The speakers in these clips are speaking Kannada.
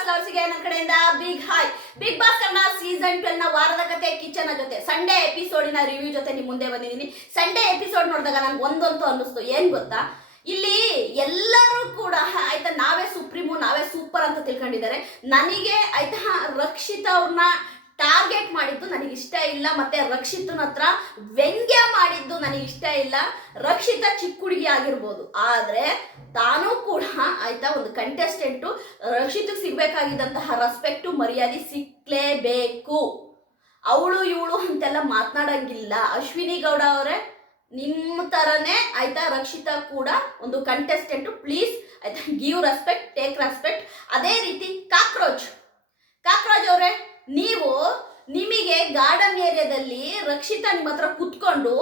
ಬಾಸ್ ಲವರ್ಸ್ಗೆ ನನ್ನ ಕಡೆಯಿಂದ big hi Bigg Boss Kannada season ಟ್ವೆಲ್ನ ವಾರದ ಕತೆ ಕಿಚನ್ ಜೊತೆ. ಸಂಡೇ ಎಪಿಸೋಡಿನ ರಿವ್ಯೂ ಜೊತೆ ನಿಮ್ ಮುಂದೆ ಬಂದಿದ್ದೀನಿ. ಸಂಡೇ ಎಪಿಸೋಡ್ ನೋಡಿದಾಗ ನನ್ಗೆ ಒಂದಂತೂ ಅನ್ನಿಸ್ತು. ಏನ್ ಗೊತ್ತಾ? ಇಲ್ಲಿ ಎಲ್ಲರೂ ಕೂಡ, ಆಯ್ತಾ, ನಾವೇ ಸುಪ್ರೀಮು, ನಾವೇ ಸೂಪರ್ ಅಂತ ತಿಳ್ಕೊಂಡಿದ್ದಾರೆ. ನನಗೆ, ಆಯ್ತಾ, ರಕ್ಷಿತ ಅವ್ರನ್ನ ಟಾರ್ಗೆಟ್ ಮಾಡಿದ್ದು ನನಗೆ ಇಷ್ಟ ಇಲ್ಲ, ಮತ್ತೆ ರಕ್ಷಿತನ ಹತ್ರ ವ್ಯಂಗ್ಯ ಮಾಡಿದ್ದು ನನಗೆ ಇಷ್ಟ ಇಲ್ಲ. ರಕ್ಷಿತ ಚಿಕ್ಕ ಹುಡುಗಿ ಆಗಿರ್ಬೋದು. ಆದ್ರೆ ತಾನೂ ಕೂಡ ಆಯ್ತಾ ಒಂದು ಕಂಟೆಸ್ಟೆಂಟು ರಕ್ಷಿತಕ್ಕೆ ಸಿಗ್ಬೇಕಾಗಿದ್ದಂತಹ ರೆಸ್ಪೆಕ್ಟು ಮರ್ಯಾದೆ ಸಿಕ್ಲೇಬೇಕು. ಅವಳು ಇವಳು ಅಂತೆಲ್ಲ ಮಾತನಾಡಂಗಿಲ್ಲ. ಅಶ್ವಿನಿ ಗೌಡ ಅವರೇ, ನಿಮ್ಮ ಥರನೇ ಆಯ್ತಾ ರಕ್ಷಿತಾ ಕೂಡ ಒಂದು ಕಂಟೆಸ್ಟೆಂಟು ಪ್ಲೀಸ್ ಆಯ್ತಾ ಗಿವ್ ರೆಸ್ಪೆಕ್ಟ್ ಟೇಕ್ ರೆಸ್ಪೆಕ್ಟ್ ಅದೇ ರೀತಿ ಕಾಕ್ರೋಚ್. ಕಾಕ್ರೋಚ್ ಅವರೇ ನೀವು ನಿಮಗೆ ಗಾರ್ಡನ್ ಏರಿಯಾದಲ್ಲಿ ರಕ್ಷಿತಾ ನಿಮ್ಮ ಹತ್ರ ಕುತ್ಕೊಂಡು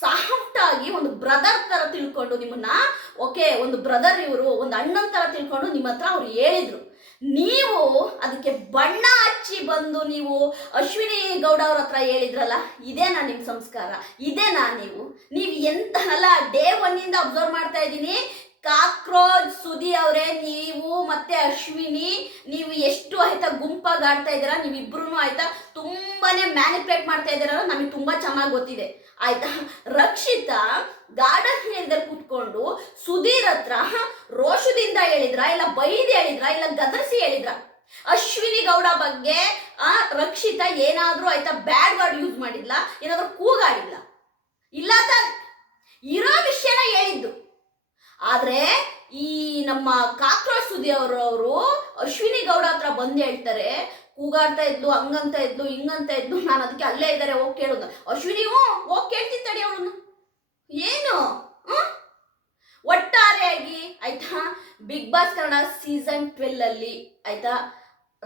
ಸಾಫ್ಟ್ ಆಗಿ ಒಂದು ಬ್ರದರ್ ತರ ತಿಳ್ಕೊಂಡು ನಿಮ್ಮನ್ನ, ಓಕೆ, ಒಂದು ಬ್ರದರ್ ಇವರು, ಒಂದು ಅಣ್ಣನ ತರ ತಿಳ್ಕೊಂಡು ನಿಮ್ಮ ಹತ್ರ ಅವ್ರು ಹೇಳಿದ್ರು. ನೀವು ಅದಕ್ಕೆ ಬಣ್ಣ ಹಚ್ಚಿ ಬಂದು ನೀವು ಅಶ್ವಿನಿ ಗೌಡ ಅವ್ರ ಹತ್ರ ಹೇಳಿದ್ರಲ್ಲ ಇದೇನಾ ನಿಮ್ಮ ಸಂಸ್ಕಾರ ಇದೇನಾ ನೀವು. ನೀವು ಎಂತನಲ್ಲ ಡೇ ಒನ್ನಿಂದ ಅಬ್ಸರ್ವ್ ಮಾಡ್ತಾ ಇದ್ದೀನಿ. ಕಾಕ್ರೋಚ್ ಸುದಿ ಅವರೇ, ನೀವು ಮತ್ತೆ ಅಶ್ವಿನಿ, ನೀವು ಎಷ್ಟು ಆಯ್ತಾ ಗುಂಪಾಗಿ ಆಡ್ತಾ ಇದ್ದೀರಾ ನೀವಿಬ್ರು ಆಯ್ತಾ ತುಂಬಾನೇ ಮ್ಯಾನಿಪ್ಯುಲೇಟ್ ಮಾಡ್ತಾ ಇದ್ದೀರಾ ನಮಗೆ ತುಂಬಾ ಚೆನ್ನಾಗಿ ಗೊತ್ತಿದೆ. ಆಯ್ತಾ? ರಕ್ಷಿತಾ ಗಾರ್ಡನ್ ಹೇಳಿದ್ರೆ ಕೂತ್ಕೊಂಡು ಸುಧೀರ್ ಹತ್ರ ರೋಷದಿಂದ ಹೇಳಿದ್ರ, ಇಲ್ಲ ಬೈದ್ ಹೇಳಿದ್ರ, ಇಲ್ಲ ಗದರ್ಸಿ ಹೇಳಿದ್ರ? ಅಶ್ವಿನಿ ಗೌಡ ಬಗ್ಗೆ, ಆ, ರಕ್ಷಿತಾ ಏನಾದ್ರೂ ಆಯ್ತಾ ಬ್ಯಾಡ್ ವರ್ಡ್ ಯೂಸ್ ಮಾಡಿಲ್ಲ ಏನಾದ್ರೂ ಕೂಗಾಡಿಲ್ಲ ಇಲ್ಲ ತಾನೆ. ಇರೋ ವಿಷಯನ ಹೇಳಿದ್ದು. ಆದ್ರೆ ಈ ನಮ್ಮ ಕಾಕ್ರೋಚ್ ಸುದಿ ಅವರು ಅಶ್ವಿನಿ ಗೌಡ ಹತ್ರ ಬಂದು ಹೇಳ್ತಾರೆ, ಕೂಗಾಡ್ತಾ ಇದ್ದು ಹಂಗಂತ ಇದ್ದು ಹಿಂಗಂತ ಇದ್ದು ನಾನು ಅದಕ್ಕೆ ಅಲ್ಲೇ ಇದ್ದಾರೆ ಹೋಗಿ ಕೇಳೋದು. ಅಶ್ವಿನಿ ಹೋಗಿ ಕೇಳ್ತೀನಿ ತಡಿ ಅವಳನ್ನ. ಏನು? ಒಟ್ಟಾರೆಯಾಗಿ, ಆಯ್ತಾ? Bigg Boss Kannada season twelve ಅಲ್ಲಿ, ಆಯ್ತಾ?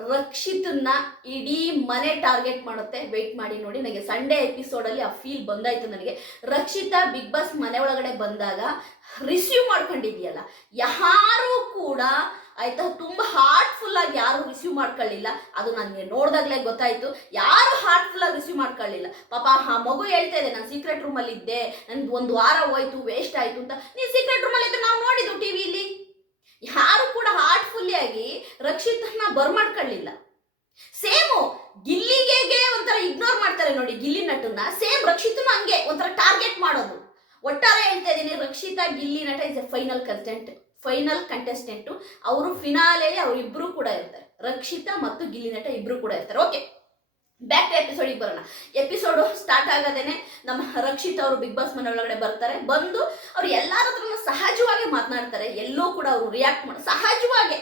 ರಕ್ಷಿತನ್ನ ಇಡೀ ಮನೆ ಟಾರ್ಗೆಟ್ ಮಾಡುತ್ತೆ. ವೆಯ್ಟ್ ಮಾಡಿ ನೋಡಿ. ನನಗೆ ಸಂಡೇ ಎಪಿಸೋಡಲ್ಲಿ ಆ ಫೀಲ್ ಬಂದಾಯ್ತು ನನಗೆ. ರಕ್ಷಿತಾ ಬಿಗ್ ಬಾಸ್ ಮನೆ ಒಳಗಡೆ ಬಂದಾಗ ರಿಸೀವ್ ಮಾಡ್ಕೊಂಡಿದ್ಯಲ್ಲ ಯಾರೂ ಕೂಡ ಆಯ್ತಾ ತುಂಬ ಹಾರ್ಟ್ಫುಲ್ ಆಗಿ ಯಾರು ರಿಸೀವ್ ಮಾಡ್ಕೊಳ್ಳಿಲ್ಲ. ಅದು ನನಗೆ ನೋಡ್ದಾಗ್ಲೇ ಗೊತ್ತಾಯ್ತು. ಯಾರು ಹಾರ್ಟ್ಫುಲ್ ಆಗಿ ರಿಸೀವ್ ಮಾಡ್ಕೊಳ್ಳಿಲ್ಲ. ಪಾಪ ಆ ಮಗು ಹೇಳ್ತಾ ಇದೆ, ನಾನು ಸೀಕ್ರೆಟ್ ರೂಮಲ್ಲಿ ಇದ್ದೆ ನನ್ಗೆ ಒಂದು ವಾರ ಹೋಯ್ತು ವೇಸ್ಟ್ ಆಯ್ತು ಅಂತ. ನೀನು ಸೀಕ್ರೆಟ್ ರೂಮಲ್ಲಿ ಇದ್ದು ನಾವು ನೋಡಿದ್ದು ಟಿವಿಲಿ ಯಾರು ಕೂಡ ಹಾರ್ಟ್ಫುಲ್ಲಿ ಆಗಿ ರಕ್ಷಿತನ್ನ ಬರ್ಮಾಡ್ಕೊಳ್ಳಿಲ್ಲ. ಸೇಮು ಗಿಲ್ಲಿಗೆ ಒಂಥರ ಇಗ್ನೋರ್ ಮಾಡ್ತಾರೆ ನೋಡಿ ಗಿಲ್ಲಿ ನಟನ್ನ. ಸೇಮ್ ರಕ್ಷಿತನು ಹಂಗೆ ಒಂಥರ ಟಾರ್ಗೆಟ್ ಮಾಡೋದು. ಒಟ್ಟಾರೆ ಹೇಳ್ತಾ ಇದ್ದೀನಿ, Rakshita Gilli Nata is a final content final contestant ಅವರು ಫಿನಾಲೆಯಲ್ಲಿ ಅವರಿಬ್ಬರು ಕೂಡ ಇರ್ತಾರೆ. ರಕ್ಷಿತಾ ಮತ್ತು ಗಿಲ್ಲಿ ನಟ ಇಬ್ರು ಕೂಡ ಇರ್ತಾರೆ. ಓಕೆ ಬ್ಯಾಕ್ ಟು ಎಪಿಸೋಡಿಗೆ ಬರೋಣ. ಎಪಿಸೋಡು ಸ್ಟಾರ್ಟ್ ಆಗೋದೇನೆ ನಮ್ಮ ರಕ್ಷಿತ್ ಅವರು ಬಿಗ್ ಬಾಸ್ ಮನೆ ಒಳಗಡೆ ಬರ್ತಾರೆ. ಬಂದು ಅವ್ರು ಎಲ್ಲರ ಸಹಜವಾಗಿ ಮಾತನಾಡ್ತಾರೆ, ಎಲ್ಲೂ ಕೂಡ ಅವರು ರಿಯಾಕ್ಟ್ ಮಾಡಿ, ಸಹಜವಾಗಿ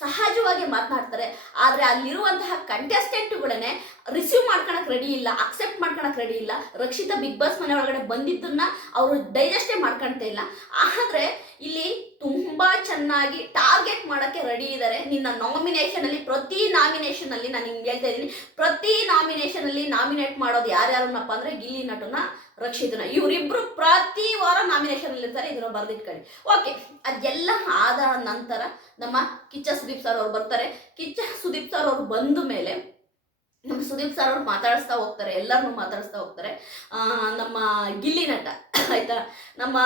ಸಹಜವಾಗಿ ಮಾತನಾಡ್ತಾರೆ. ಆದರೆ ಅಲ್ಲಿರುವಂತಹ ಕಂಟೆಸ್ಟೆಂಟ್ಗಳನ್ನೇ ರಿಸೀವ್ ಮಾಡ್ಕೊಳಕ್ ರೆಡಿ ಇಲ್ಲ ಅಕ್ಸೆಪ್ಟ್ ಮಾಡ್ಕೊಳಕ್ ರೆಡಿ ಇಲ್ಲ. ರಕ್ಷಿತ ಬಿಗ್ ಬಾಸ್ ಮನೆ ಒಳಗಡೆ ಬಂದಿದ್ದನ್ನ ಅವರು ಡೈಜೆಸ್ಟೇ ಮಾಡ್ಕೊಳ್ತಾ ಇಲ್ಲ. ಆದರೆ ಇಲ್ಲಿ ತುಂಬಾ ಚೆನ್ನಾಗಿ ಟಾರ್ಗೆಟ್ ಮಾಡೋಕ್ಕೆ ರೆಡಿ ಇದ್ದಾರೆ ನಿನ್ನ ನಾಮಿನೇಷನಲ್ಲಿ ಪ್ರತಿ ನಾಮಿನೇಷನಲ್ಲಿ ನಾನು ನಿಮ್ಗೆ ಹೇಳ್ತಾ ಇದ್ದೀನಿ, ಪ್ರತಿ ನಾಮಿನೇಷನಲ್ಲಿ ನಾಮಿನೇಟ್ ಮಾಡೋದು ಯಾರ್ಯಾರನ್ನಪ್ಪ ಅಂದ್ರೆ ಗಿಲ್ಲಿ ನಟನ ರಕ್ಷಿತನ. ಇವರಿಬ್ರು ಪ್ರತಿ ವಾರ ನಾಮಿನೇಷನ್ ಇರ್ತಾರೆ ಇದನ್ನ ಬರ್ದಿಟ್ಕೊಳ್ಳಿ ಓಕೆ ಅದೆಲ್ಲ ಆದ ನಂತರ ನಮ್ಮ ಕಿಚ್ಚ ಸುದೀಪ್ ಸರ್ ಅವ್ರು ಬರ್ತಾರೆ. ಕಿಚ್ಚ ಸುದೀಪ್ ಸರ್ ಅವ್ರು ಬಂದ ಮೇಲೆ ನಮ್ಮ ಸುದೀಪ್ ಸರ್ ಅವ್ರು ಮಾತಾಡಿಸ್ತಾ ಹೋಗ್ತಾರೆ ಎಲ್ಲರನ್ನೂ ಮಾತಾಡಿಸ್ತಾ ಹೋಗ್ತಾರೆ. ನಮ್ಮ ಗಿಲ್ಲಿ ನಟ, ಆಯ್ತಾ? ನಮ್ಮ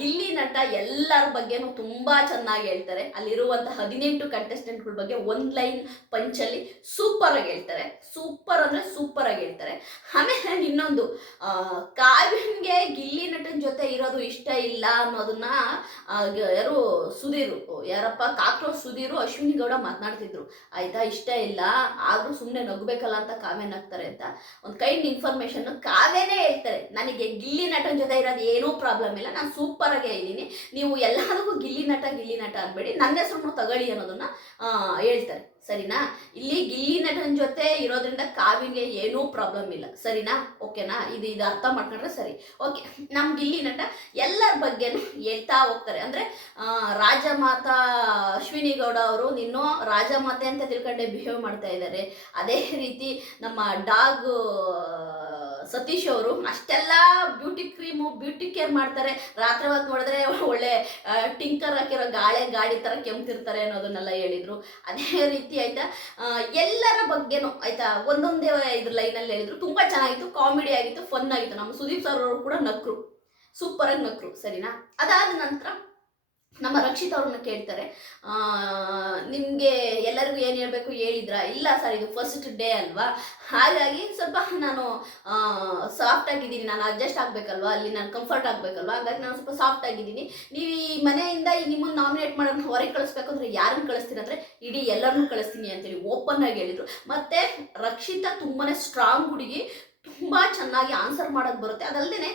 ಗಿಲ್ಲಿ ನಟ ಎಲ್ಲರ ಬಗ್ಗೆನೂ ತುಂಬಾ ಚೆನ್ನಾಗಿ ಹೇಳ್ತಾರೆ. ಅಲ್ಲಿರುವಂಥ ಹದಿನೆಂಟು ಕಂಟೆಸ್ಟೆಂಟ್ಗಳ ಬಗ್ಗೆ ಒಂದು ಲೈನ್ ಪಂಚಲ್ಲಿ ಸೂಪರ್ ಆಗಿ ಹೇಳ್ತಾರೆ. ಸೂಪರ್ ಅಂದ್ರೆ ಸೂಪರ್ ಆಗಿ ಹೇಳ್ತಾರೆ. ಆಮೇಲೆ ಇನ್ನೊಂದು ಕಾವ್ಯನ್ಗೆ ಗಿಲ್ಲಿ ನಟನ ಜೊತೆ ಇರೋದು ಇಷ್ಟ ಇಲ್ಲ ಅನ್ನೋದನ್ನ ಯಾರು ಸುಧೀರು ಯಾರಪ್ಪ, ಕಾಕ್ರೋಚ್ ಸುಧೀರು, ಅಶ್ವಿನಿ ಗೌಡ ಮಾತನಾಡ್ತಿದ್ರು. ಆಯ್ತಾ? ಇಷ್ಟ ಇಲ್ಲ. ಆದ್ರೂ ಸುಮ್ಮನೆ ನಗ್ಬೇಕಲ್ಲ ಅಂತ ಕಾವ್ಯ ನಗ್ತಾರೆ ಅಂತ. ಒಂದು ಕೈಂಡ್ ಇನ್ಫಾರ್ಮೇಶನ್ ಕಾವ್ಯನೇ ಹೇಳ್ತಾರೆ. ನನಗೆ ಗಿಲ್ಲಿ ನಟನ ಜೊತೆ ಇರೋದು ಏನೂ ಪ್ರಾಬ್ಲಮ್ ಇಲ್ಲ. ನಾನು ಸೂಪರ್ ಆಗೇ ಇದ್ದೀನಿ. ನೀವು ಎಲ್ಲದಕ್ಕೂ ಗಿಲ್ಲಿ ನಟ ಗಿಲ್ಲಿ ನಟ ಅನ್ಬೇಡಿ. ನನ್ನ ಹೆಸರು ತಗೊಳ್ಳಿ ಅನ್ನೋದನ್ನ ಹೇಳ್ತಾರೆ. ಸರಿನಾ? ಇಲ್ಲಿ ಗಿಲ್ಲಿ ನಟನ ಜೊತೆ ಇರೋದ್ರಿಂದ ಕಾವ್ಯಗೆ ಏನೂ ಪ್ರಾಬ್ಲಮ್ ಇಲ್ಲ. ಸರಿನಾ? ಓಕೆನಾ ಇದು ಇದು ಅರ್ಥ ಮಾಡ್ಕೊಂಡ್ರೆ ಸರಿ. ಓಕೆ ನಮ್ಮ ಗಿಲ್ಲಿ ನಟ ಹೇಳ್ತಾ ಹೋಗ್ತಾರೆ. ಅಂದ್ರೆ ರಾಜಮಾತಾ ಅಶ್ವಿನಿ ಗೌಡ ಅವರು ನಿನ್ನೋ ರಾಜಮಾತೆ ಅಂತ ತಿಳ್ಕೊಂಡೆ ಬಿಹೇವ್ ಮಾಡ್ತಾ ಇದ್ದಾರೆ ಅದೇ ರೀತಿ ನಮ್ಮ ಡಾಗ್ ಸತೀಶ್ ಅವರು ಅಷ್ಟೆಲ್ಲ ಬ್ಯೂಟಿ ಕ್ರೀಮು, ಬ್ಯೂಟಿ ಕೇರ್ ಮಾಡ್ತಾರೆ. ರಾತ್ರಿ ಹೊತ್ತು ನೋಡಿದ್ರೆ ಒಳ್ಳೆ ಟಿಂಕರ್ ಹಾಕಿರೋ ಗಾಳೆ, ಗಾಡಿ ಥರ ಕೆಮ್ತಿರ್ತಾರೆ ಅನ್ನೋದನ್ನೆಲ್ಲ ಹೇಳಿದ್ರು. ಅದೇ ರೀತಿ ಆಯಿತಾ ಎಲ್ಲರ ಬಗ್ಗೆನೂ ಆಯಿತಾ, ಒಂದೊಂದೇ ಇದ್ರ ಲೈನಲ್ಲಿ ಹೇಳಿದರು. ತುಂಬ ಚೆನ್ನಾಗಿತ್ತು, ಕಾಮಿಡಿ ಆಗಿತ್ತು ಫನ್ ಆಗಿತ್ತು. ನಮ್ಮ ಸುದೀಪ್ ಸರ್ ಅವರು ಕೂಡ ನಕ್ರು. ಸೂಪರ್ ಆಗಿ ನಕ್ರು, ಸರಿನಾ? ಅದಾದ ನಂತರ ನಮ್ಮ ರಕ್ಷಿತ್ ಅವ್ರನ್ನ ಕೇಳ್ತಾರೆ ನಿಮಗೆ ಎಲ್ಲರಿಗೂ ಏನು ಹೇಳಬೇಕು ಹೇಳಿದ್ರಾ? ಇಲ್ಲ ಸರ್, ಇದು ಫಸ್ಟ್ ಡೇ ಅಲ್ವಾ? ಹಾಗಾಗಿ ಸ್ವಲ್ಪ ನಾನು ಸಾಫ್ಟ್ ಆಗಿದ್ದೀನಿ, ನಾನು ಅಡ್ಜಸ್ಟ್ ಆಗಬೇಕಲ್ವಾ? ಅಲ್ಲಿ ನಾನು ಕಂಫರ್ಟ್ ಆಗಬೇಕಲ್ವಾ? ಹಾಗಾಗಿ ನಾನು ಸ್ವಲ್ಪ ಸಾಫ್ಟ್ ಆಗಿದ್ದೀನಿ. ನೀವು ಈ ಮನೆಯಿಂದ ನಿಮ್ಮನ್ನು ನಾಮಿನೇಟ್ ಮಾಡೋದನ್ನ ಹೊರಗೆ ಕಳಿಸ್ಬೇಕಂದ್ರೆ ಯಾರನ್ನು ಕಳಿಸ್ತೀನಿ ಅಂದ್ರೆ ಇಡೀ ಎಲ್ಲರನ್ನೂ ಕಳಿಸ್ತೀನಿ ಅಂತೇಳಿ ಓಪನ್ ಆಗಿ ಹೇಳಿದರು. ಮತ್ತು ರಕ್ಷಿತ ತುಂಬಾ ಸ್ಟ್ರಾಂಗ್ ಹುಡುಗಿ ತುಂಬ ಚೆನ್ನಾಗಿ ಆನ್ಸರ್ ಮಾಡಕ್ ಬರುತ್ತೆ. ಅದಲ್ಲದೆ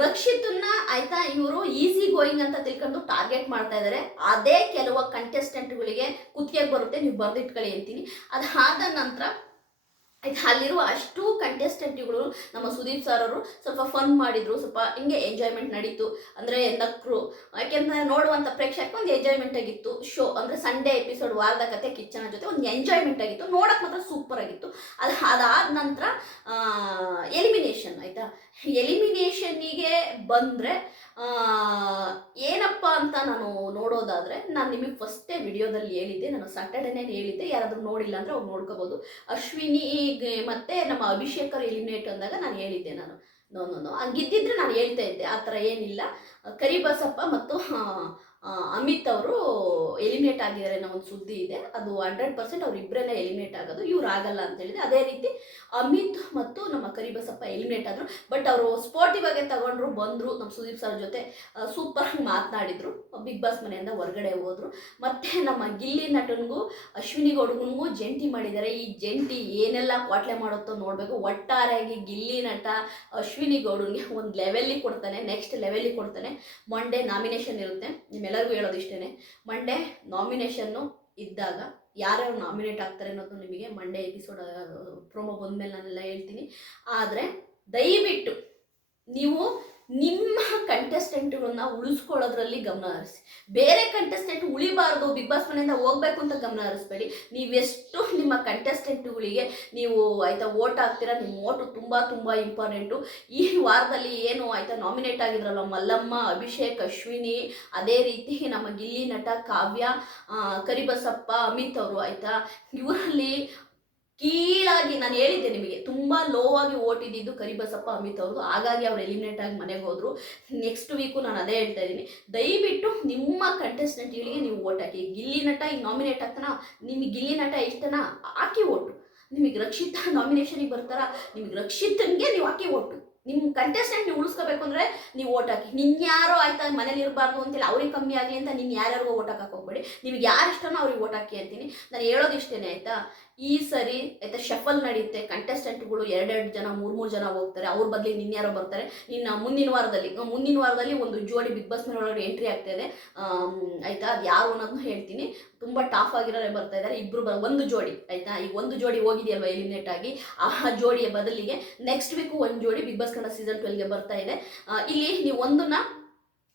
ರಕ್ಷಿತನ್ನ ಆಯ್ತಾ ಇವರು ಈಸಿ ಗೋಯಿಂಗ್ ಅಂತ ತಿಳ್ಕೊಂಡು ಟಾರ್ಗೆಟ್ ಮಾಡ್ತಾ ಇದ್ದಾರೆ ಅದೇ ಕೆಲವು ಕಂಟೆಸ್ಟೆಂಟ್ಗಳಿಗೆ ಕುತ್ತಿಗೆ ಬರುತ್ತೆ. ನೀವು ಬರ್ದಿಟ್ಕೊಳ್ಳಿ ಅಂತೀನಿ. ಅದಾದ ನಂತರ ಆಯ್ತು, ಅಲ್ಲಿರುವ ಅಷ್ಟು ಕಂಟೆಸ್ಟೆಂಟ್ಗಳು ನಮ್ಮ ಸುದೀಪ್ ಸರ್ ಅವರು ಸ್ವಲ್ಪ ಫನ್ ಮಾಡಿದ್ರು, ಸ್ವಲ್ಪ ಹಿಂಗೆ ಎಂಜಾಯ್ಮೆಂಟ್ ನಡೀತು. ಅಂದರೆ ನಕ್ರು ಯಾಕೆಂದ್ರೆ ನೋಡುವಂಥ ಪ್ರೇಕ್ಷಕ ಒಂದು ಎಂಜಾಯ್ಮೆಂಟ್ ಆಗಿತ್ತು. ಶೋ ಅಂದರೆ ಸಂಡೇ ಎಪಿಸೋಡ್ ವಾರದ ಕತೆ ಕಿಚ್ಚನ ಜೊತೆ ಒಂದು ಎಂಜಾಯ್ಮೆಂಟ್ ಆಗಿತ್ತು. ನೋಡೋಕೆ ಮಾತ್ರ ಸೂಪರ್ ಆಗಿತ್ತು. ಅದು, ಅದಾದ ನಂತರ ಎಲಿಮಿನೇಷನ್ ಆಯಿತಾ? ಎಲಿಮಿನೇಷನ್ನಿಗೆ ಬಂದರೆ ಏನಪ್ಪ ಅಂತ ನಾನು ನೋಡೋದಾದರೆ ನಾನು ನಿಮಗೆ ಫಸ್ಟೇ ವಿಡಿಯೋದಲ್ಲಿ ಹೇಳಿದ್ದೆ, ನಾನು ಸ್ಯಾಟರ್ಡೇನೇ ಹೇಳಿದ್ದೆ, ಯಾರಾದರೂ ನೋಡಿಲ್ಲ ಅಂದರೆ ಅವ್ರು ನೋಡ್ಕೋಬೋದು. ಅಶ್ವಿನಿ ಮತ್ತು ನಮ್ಮ ಅಭಿಷೇಕರ್ ಎಲಿಮಿನೇಟ್ ಅಂದಾಗ ನಾನು ಹೇಳಿದ್ದೆ ನಾನು. ನೋ ನೋ ಹಂಗಿದ್ದಿದ್ರೆ ನಾನು ಹೇಳ್ತಾ ಇದ್ದೆ, ಆ ಥರ ಏನಿಲ್ಲ. ಕರಿಬಸಪ್ಪ ಮತ್ತು ಅಮಿತ್ ಅವರು ಎಲಿಮಿನೇಟ್ ಆಗಿದ್ದಾರೆ ಅನ್ನೋ ಒಂದು ಸುದ್ದಿ ಇದೆ. ಅದು ಹಂಡ್ರೆಡ್ ಪರ್ಸೆಂಟ್ ಅವ್ರು ಇಬ್ಬರಲ್ಲೇ ಎಲಿಮಿನೇಟ್ ಆಗೋದು. ಇವ್ರು ಆಗಲ್ಲ ಅಂತ ಹೇಳಿದೆ ಅದೇ ರೀತಿ ಅಮಿತ್ ಮತ್ತು ನಮ್ಮ ಕರಿಬಸಪ್ಪ ಎಲಿಮಿನೇಟ್ ಆದರು. ಬಟ್ ಅವರು ಸ್ಪೋರ್ಟಿವ್ ಆಗಿ ತಗೊಂಡ್ರು, ಬಂದರು. ನಮ್ಮ ಸುದೀಪ್ ಸರ್ ಜೊತೆ ಸೂಪರ್ ಆಗಿ ಮಾತನಾಡಿದ್ರು. ಬಿಗ್ ಬಾಸ್ ಮನೆಯಿಂದ ಹೊರಗಡೆ ಹೋದ್ರು. ಮತ್ತೆ ನಮ್ಮ ಗಿಲ್ಲಿ ನಟನಿಗೂ, ಅಶ್ವಿನಿ ಗೌಡನಿಗೂ ಜಂಟಿ ಮಾಡಿದ್ದಾರೆ. ಈ ಜಂಟಿ ಏನೆಲ್ಲ ಕ್ವಾಟ್ಲೆ ಮಾಡುತ್ತೋ ನೋಡಬೇಕು. ಒಟ್ಟಾರೆಯಾಗಿ ಗಿಲ್ಲಿ ನಟ, ಅಶ್ವಿನಿ ಗೌಡನಿಗೆ ಒಂದು ಲೆವೆಲ್ಲಿಗೆ ಕೊಡ್ತಾನೆ ನೆಕ್ಸ್ಟ್ ಲೆವೆಲ್ಲಿಗೆ ಕೊಡ್ತಾನೆ. ಮಂಡೇ ನಾಮಿನೇಷನ್ ಇರುತ್ತೆ. ನಿಮ್ಮೆಲ್ಲರಿಗೂ ಹೇಳೋದು. ಇಷ್ಟೇ ಮಂಡೇ ನಾಮಿನೇಷನ್ನು ಇದ್ದಾಗ ಯಾರ್ಯಾರು ನಾಮಿನೇಟ್ ಆಗ್ತಾರೆ ಅನ್ನೋದು ನಿಮಗೆ ಮಂಡೇ ಎಪಿಸೋಡ್ ಪ್ರೊಮೋ ಬಂದಮೇಲೆ ನಾನೆಲ್ಲ ಹೇಳ್ತೀನಿ. ಆದರೆ ದಯವಿಟ್ಟು ನೀವು ನಿಮ್ಮ ಕಂಟೆಸ್ಟೆಂಟ್ಗಳನ್ನ ಉಳಿಸ್ಕೊಳ್ಳೋದ್ರಲ್ಲಿ ಗಮನ ಹರಿಸಿ. ಬೇರೆ ಕಂಟೆಸ್ಟೆಂಟ್ ಉಳಿಬಾರ್ದು ಬಿಗ್ ಬಾಸ್ ಮನೆಯಿಂದ ಹೋಗ್ಬೇಕು ಅಂತ ಗಮನ ಹರಿಸ್ಬೇಡಿ. ನೀವೆಷ್ಟು ನಿಮ್ಮ ಕಂಟೆಸ್ಟೆಂಟ್ಗಳಿಗೆ ನೀವು ಆಯಿತಾ ಓಟ್ ಹಾಕ್ತೀರಾ, ನಿಮ್ಮ ಓಟು ತುಂಬ ತುಂಬ ಇಂಪಾರ್ಟೆಂಟು ಈ ವಾರದಲ್ಲಿ ಏನು ಆಯಿತಾ ನಾಮಿನೇಟ್ ಆಗಿದ್ರಲ್ಲ, ಮಲ್ಲಮ್ಮ, ಅಭಿಷೇಕ್, ಅಶ್ವಿನಿ, ಅದೇ ರೀತಿ ನಮ್ಮ ಗಿಲ್ಲಿ ನಟ ಕಾವ್ಯ ಕರಿಬಸಪ್ಪ, ಅಮಿತ್ ಅವರು ಆಯಿತಾ, ಇವರಲ್ಲಿ ಕೀಳಾಗಿ ನಾನು ಹೇಳಿದ್ದೆ ನಿಮಗೆ, ತುಂಬ ಲೋ ಆಗಿ ಓಟ್ ಇದ್ದಿದ್ದು ಕರಿಬಸಪ್ಪ ಅಮಿತ್ ಅವ್ರದ್ದು. ಹಾಗಾಗಿ ಅವ್ರು ಎಲಿಮಿನೇಟ್ ಆಗಿ ಮನೆಗೆ ಹೋದರು. ನೆಕ್ಸ್ಟ್ ವೀಕು ನಾನು ಅದೇ ಹೇಳ್ತಾ ಇದ್ದೀನಿ. ದಯವಿಟ್ಟು ನಿಮ್ಮ ಕಂಟೆಸ್ಟೆಂಟ್ಗಳಿಗೆ ನೀವು ಓಟ್ ಹಾಕಿ. ಗಿಲ್ಲಿ ನಟ ಈಗ ನಾಮಿನೇಟ್ ಆಗ್ತಾನ? ನಿಮಗೆ ಗಿಲ್ಲಿ ನಟ ಇಷ್ಟನ ಹಾಕಿ ಓಟು ನಿಮಗೆ ರಕ್ಷಿತ ನಾಮಿನೇಷನಿಗೆ ಬರ್ತಾರ? ನಿಮಗೆ ರಕ್ಷಿತನಿಗೆ ನೀವು ಹಾಕಿ ಓಟು ನಿಮ್ಮ ಕಂಟೆಸ್ಟೆಂಟ್ ನೀವು ಉಳಿಸ್ಕೋಬೇಕು ಅಂದರೆ ನೀವು ಓಟ್ ಹಾಕಿ. ನಿನ್ಯಾರೋ ಆಯ್ತಾ ಮನೇಲಿ ಇರಬಾರ್ದು ಅಂತೇಳಿ ಅವ್ರಿಗೆ ಕಮ್ಮಿ ಆಗಲಿ ಅಂತ ನೀನು ಯಾರ್ಯಾರಿಗೂ ಓಟ್ ಹಾಕಕ್ಕೆ ಹೋಗ್ಬೇಡಿ. ನಿಮ್ಗೆ ಯಾರು ಇಷ್ಟನೋ ಅವ್ರಿಗೆ ಓಟ್ ಹಾಕಿ ಅಂತೀನಿ. ನಾನು ಹೇಳೋದು ಇಷ್ಟೇ ಆಯ್ತಾ? ಈ ಸರಿ ಆಯ್ತಾ ಶಫಲ್ ನಡೆಯುತ್ತೆ ಕಂಟೆಸ್ಟೆಂಟ್ಗಳು ಎರಡೆರಡು ಜನ ಮೂರು ಮೂರು ಜನ ಹೋಗ್ತಾರೆ, ಅವ್ರ ಬದಲಿಗೆ ನಿನ್ಯಾರೋ ಬರ್ತಾರೆ. ಇನ್ನು ಮುಂದಿನ ವಾರದಲ್ಲಿ ಮುಂದಿನ ವಾರದಲ್ಲಿ ಒಂದು ಜೋಡಿ ಬಿಗ್ ಬಾಸ್ ಮೇಲೆ ಒಳಗಡೆ ಎಂಟ್ರಿ ಆಗ್ತಾ ಇದೆ. ಆಯ್ತಾ, ಅದು ಯಾರು ಅನ್ನೋದನ್ನ ಹೇಳ್ತೀನಿ. ತುಂಬ ಟಾಫ್ ಆಗಿರೋರೆ ಬರ್ತಾ ಇದ್ದಾರೆ ಇಬ್ರು ಬ, ಒಂದು ಜೋಡಿ, ಆಯ್ತಾ, ಈಗ ಒಂದು ಜೋಡಿ ಹೋಗಿದೆಯಲ್ವ ಎಲಿಮಿನೇಟ್ ಆಗಿ? ಆ ಜೋಡಿಯ ಬದಲಿಗೆ ನೆಕ್ಸ್ಟ್ ವೀಕು ಒಂದು ಜೋಡಿ ಬಿಗ್ ಬಾಸ್ ಕನ್ನಡ ಸೀಸನ್ ಟ್ವೆಲ್ಗೆ ಬರ್ತಾ ಇದೆ. ಇಲ್ಲಿ ನೀವು ಒಂದನ್ನ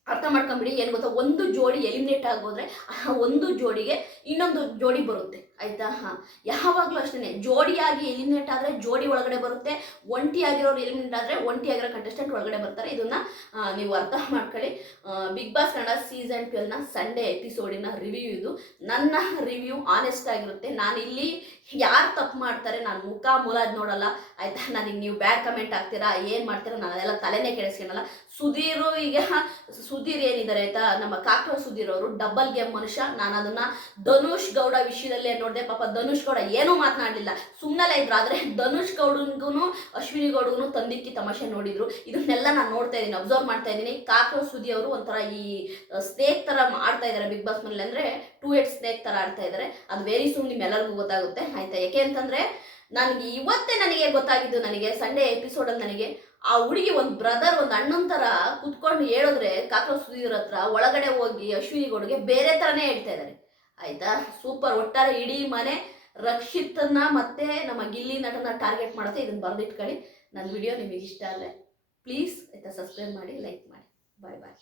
ಅರ್ಥ ಮಾಡ್ಕೊಂಬಿಡಿ. ಏನು ಗೊತ್ತಾ? ಒಂದು ಜೋಡಿ ಎಲಿಮಿನೇಟ್ ಆಗೋದ್ರೆ ಆ ಒಂದು ಜೋಡಿಗೆ ಇನ್ನೊಂದು ಜೋಡಿ ಬರುತ್ತೆ. ಆಯ್ತಾ? ಹಾಂ. ಯಾವಾಗಲೂ ಅಷ್ಟೇ ಜೋಡಿಯಾಗಿ ಎಲಿಮಿನೇಟ್ ಆದರೆ ಜೋಡಿ ಒಳಗಡೆ ಬರುತ್ತೆ. ಒಂಟಿ ಆಗಿರೋರು ಎಲಿಮಿನೇಟ್ ಆದರೆ ಒಂಟಿ ಆಗಿರೋ ಕಂಟೆಸ್ಟೆಂಟ್ ಒಳಗಡೆ ಬರ್ತಾರೆ. ಇದನ್ನ ನೀವು ಅರ್ಥ ಮಾಡ್ಕೊಳ್ಳಿ. ಬಿಗ್ ಬಾಸ್ ಕನ್ನಡ ಸೀಸನ್ ಟ್ವೆಲ್ನ ಸಂಡೇ ಎಪಿಸೋಡಿನ ರಿವ್ಯೂ ಇದು. ನನ್ನ ರಿವ್ಯೂ ಆನೆಸ್ಟ್ ಆಗಿರುತ್ತೆ. ನಾನು ಇಲ್ಲಿ ಯಾರು ತಪ್ಪು ಮಾಡ್ತಾರೆ ನಾನು ಮುಖ ಮೂಲ ಅದ್ ನೋಡಲ್ಲ. ಆಯ್ತಾ? ನನಗೆ ನೀವು ಬ್ಯಾಡ್ ಕಮೆಂಟ್ ಆಗ್ತೀರಾ ಏನು ಮಾಡ್ತೀರಾ? ನಾನು ಅದೆಲ್ಲ ತಲೆನೇ ಕೆಡಿಸ್ಕೊಳಲ್ಲ ಸುಧೀರು ಈಗ, ಸುಧೀರ್ ಏನಿದ್ದಾರೆ ಆಯ್ತಾ? ನಮ್ಮ ಕಾಕ್ರೋ ಸುಧೀರ್ ಅವರು ಡಬಲ್ ಗೇಮ್ ಮನುಷ್ಯ. ನಾನು ಅದನ್ನ ಧನುಷ್ ಗೌಡ ವಿಷಯದಲ್ಲೇ ನೋಡಿದೆ, ಪಾಪ ಧನುಷ್ ಗೌಡ ಏನೂ ಮಾತನಾಡಲಿಲ್ಲ. ಸುಮ್ಮನೆ ಇದ್ರು, ಆದರೆ ಧನುಷ್ ಗೌಡನ್ಗೂ ಅಶ್ವಿನಿ ಗೌಡಗೂ ತಂದಿಕ್ಕಿ ತಮಾಷೆ ನೋಡಿದ್ರು. ಇದನ್ನೆಲ್ಲ ನಾನು ನೋಡ್ತಾ ಇದ್ದೀನಿ ಅಬ್ಸರ್ವ್ ಮಾಡ್ತಾ ಇದ್ದೀನಿ ಕಾಕ್ರೋ ಸುದಿ ಅವರು ಒಂಥರ ಈ ಸ್ನೇಕ್ ಥರ ಆಡ್ತಾ ಇದ್ದಾರೆ ಬಿಗ್ ಬಾಸ್ ಮನೇಲಿ ಅಂದರೆ ಟೂ ಏಟ್ ಸ್ನೇಕ್ ಥರ ಆಡ್ತಾ ಇದ್ದಾರೆ ಅದು ವೆರಿ ಸೂನ್ ನಿಮ್ಮೆಲ್ಲರಿಗೂ ಗೊತ್ತಾಗುತ್ತೆ. ಆಯ್ತಾ? ಯಾಕೆ ಅಂತಂದರೆ ನನಗೆ ಇವತ್ತೇ ನನಗೆ ಗೊತ್ತಾಗಿದ್ದು, ನನಗೆ ಸಂಡೇ ಎಪಿಸೋಡಲ್ಲಿ ನನಗೆ ಆ ಹುಡುಗಿ ಒಂದು ಬ್ರದರ್ ಒಂದು ಅಣ್ಣನ ಥರ ಕುತ್ಕೊಂಡು ಹೇಳಿದ್ರೆ ಕಾಕ್ರೋ ಸುದೀರ್ ಹತ್ರ ಒಳಗಡೆ ಹೋಗಿ ಅಶ್ವಿನಿ ಗೌಡ್ಗೆ ಬೇರೆ ಥರನೇ ಹೇಳ್ತಾ ಇದ್ದಾರೆ ಆಯ್ತಾ? ಸೂಪರ್. ಒಟ್ಟಾರೆ ಇಡೀ ಮನೆ ರಕ್ಷಿತನ್ನ ಮತ್ತೆ ನಮ್ಮ ಗಿಲ್ಲಿ ನಟನ ಟಾರ್ಗೆಟ್ ಮಾಡುತ್ತೆ. ಇದನ್ನ ಬರೆದಿಟ್ಕೊಳ್ಳಿ. ನನ್ನ ವಿಡಿಯೋ ನಿಮಗೆ ಇಷ್ಟ ಅಲ್ಲೇ. ಪ್ಲೀಸ್ ಆಯ್ತಾ ಸಬ್ಸ್ಕ್ರೈಬ್ ಮಾಡಿ ಲೈಕ್ ಮಾಡಿ. ಬಾಯ್ ಬಾಯ್